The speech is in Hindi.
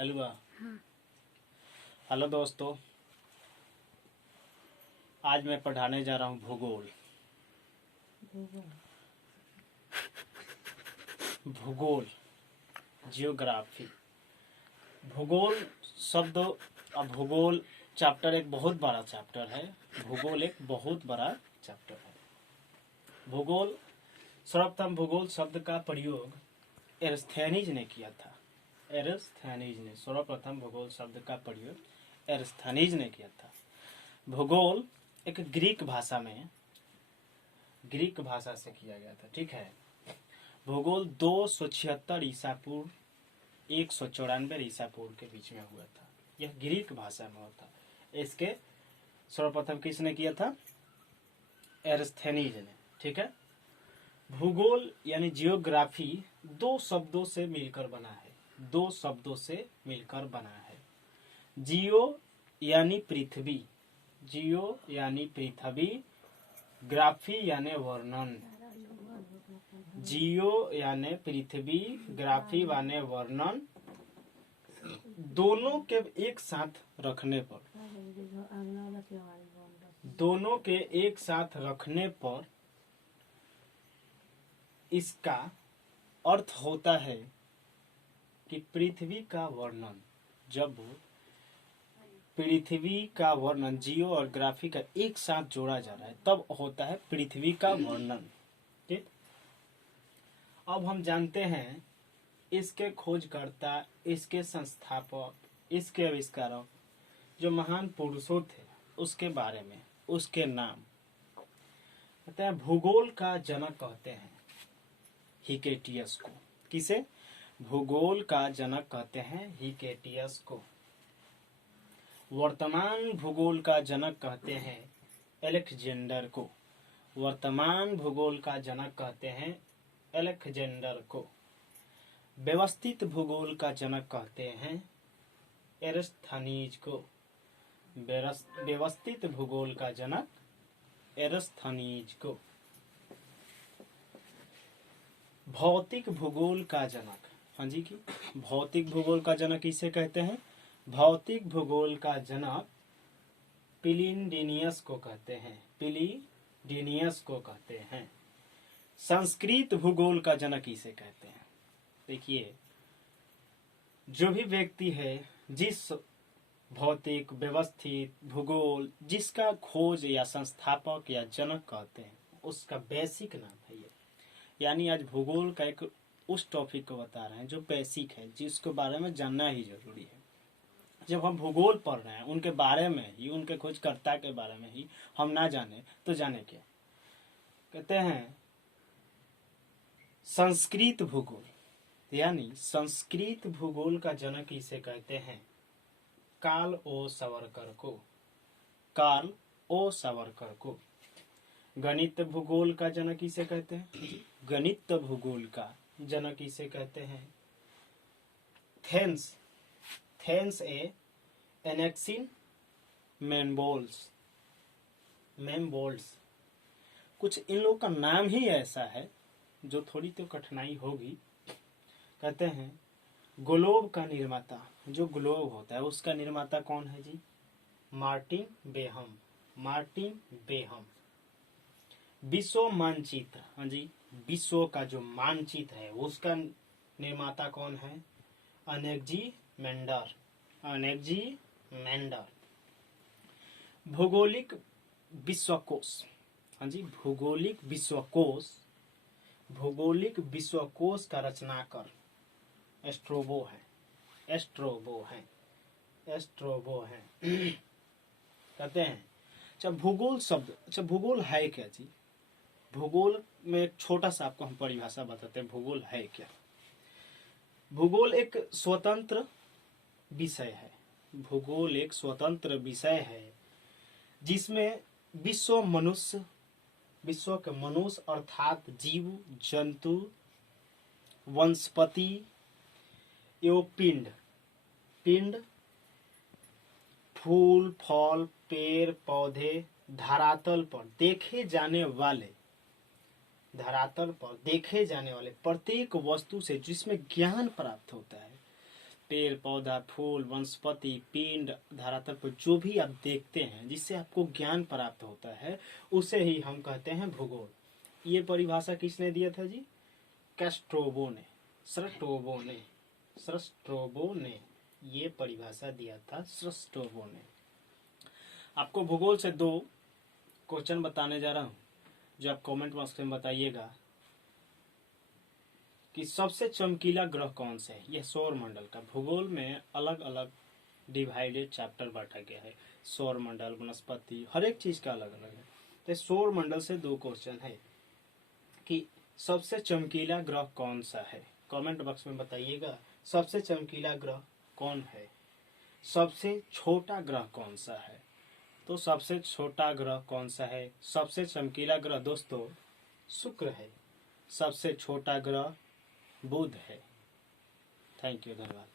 हलवा। हेलो दोस्तों, आज मैं पढ़ाने जा रहा हूँ भूगोल। भूगोल, जियोग्राफी। भूगोल शब्द, अब भूगोल चैप्टर एक बहुत बड़ा चैप्टर है। भूगोल एक बहुत बड़ा चैप्टर है। भूगोल, सर्वप्रथम भूगोल शब्द का प्रयोग एरस्थेनीज ने किया था। एरस्थेनीज ने सर्वप्रथम भूगोल शब्द का प्रयोग एरस्थेनीज ने किया था। भूगोल एक ग्रीक भाषा से किया गया था। ठीक है। भूगोल 276 ईसा पूर्व 194 ईसा पूर्व के बीच में हुआ था। यह ग्रीक भाषा में हुआ था। इसके सर्वप्रथम किसने किया था? एरस्थेनीज ने। ठीक है। भूगोल यानी जियोग्राफी दो शब्दों से मिलकर बना है। जियो यानी पृथ्वी, ग्राफी यानी वर्णन। जियो यानी पृथ्वी, ग्राफी यानी वर्णन। दोनों के एक साथ रखने पर इसका अर्थ होता है कि पृथ्वी का वर्णन। जब पृथ्वी का वर्णन जियो और ग्राफी का एक साथ जोड़ा जा रहा है तब होता है पृथ्वी का वर्णन। ठीक। अब हम जानते हैं इसके खोजकर्ता, इसके संस्थापक, इसके आविष्कारक, जो महान पुरुषों थे उसके बारे में, उसके नाम। कहते हैं भूगोल का जनक कहते हैं हिकेटियस को। किसे? भूगोल का जनक कहते हैं हिकेटियस को। वर्तमान भूगोल का जनक कहते हैं अलेक्जेंडर को। व्यवस्थित भूगोल का जनक कहते हैं एरस्थनीज को। व्यवस्थित भूगोल का जनक एरस्थनीज को। भौतिक भूगोल का जनक, हाँ जी की भौतिक भूगोल का जनक इसे कहते हैं। भौतिक भूगोल का जनक प्लिनीडियस को कहते हैं। संस्कृत भूगोल का जनक इसे कहते हैं। देखिए, जो भी व्यक्ति है जिस भौतिक व्यवस्थित भूगोल जिसका खोज या संस्थापक या जनक कहते हैं उसका बेसिक नाम है ये। यानी आज भूगोल का एक उस टॉपिक को बता रहे हैं जो बेसिक है, जिसके बारे में जानना ही जरूरी है। जब हम भूगोल पढ़ रहे हैं उनके बारे में ही, उनके खोजकर्ता के बारे में ही हम ना जाने तो जाने क्या। कहते हैं संस्कृत भूगोल, यानी संस्कृत भूगोल का जनक इसे कहते हैं कार्ल ओ सावरकर को। गणित भूगोल का जनक इसे कहते हैं, गणित भूगोल का जनक इसे कहते हैं थेन्स ए एनेक्सिन मेम्बोल्स। कुछ इन लोगों का नाम ही ऐसा है जो थोड़ी तो कठिनाई होगी। कहते हैं ग्लोब का निर्माता, जो ग्लोब होता है उसका निर्माता कौन है जी? Martin Behaim. विश्व मानचित्र, हाँ जी, विश्व का जो मानचित्र है उसका निर्माता कौन है? अनेक्जीमेंडर। भौगोलिक विश्वकोश, हाँ जी, भौगोलिक विश्वकोश का रचनाकार एस्ट्रोबो है। कहते हैं अच्छा भूगोल है क्या जी? भूगोल में एक छोटा सा आपको हम परिभाषा बताते हैं भूगोल है क्या। भूगोल एक स्वतंत्र विषय है जिसमें विश्व के मनुष्य अर्थात जीव जंतु वनस्पति एवं पिंड फूल फल पेड़ पौधे धरातल पर देखे जाने वाले प्रत्येक वस्तु से जिसमें ज्ञान प्राप्त होता है पेड़ पौधा फूल वनस्पति पिंड धरातल पर जो भी आप देखते हैं जिससे आपको ज्ञान प्राप्त होता है उसे ही हम कहते हैं भूगोल। ये परिभाषा किसने दिया था जी? कैस्ट्रोबो ने, सरस्ट्रोबो ने ये परिभाषा दिया था, सरस्ट्रोबो ने। आपको भूगोल से 2 क्वेश्चन बताने जा रहा हूं जो आप कमेंट बॉक्स में बताइएगा कि सबसे चमकीला ग्रह कौन सा है। यह सौर मंडल का, भूगोल में अलग अलग डिवाइडेड चैप्टर बांटा गया है, सौर मंडल वनस्पति हर एक चीज का अलग अलग है। तो सौर मंडल से 2 क्वेश्चन है कि सबसे चमकीला ग्रह कौन सा है। कमेंट बॉक्स में बताइएगा सबसे चमकीला ग्रह कौन है। सबसे छोटा ग्रह कौन सा है? तो सबसे छोटा ग्रह कौन सा है? सबसे चमकीला ग्रह दोस्तों शुक्र है, सबसे छोटा ग्रह बुध है। थैंक यू, धन्यवाद।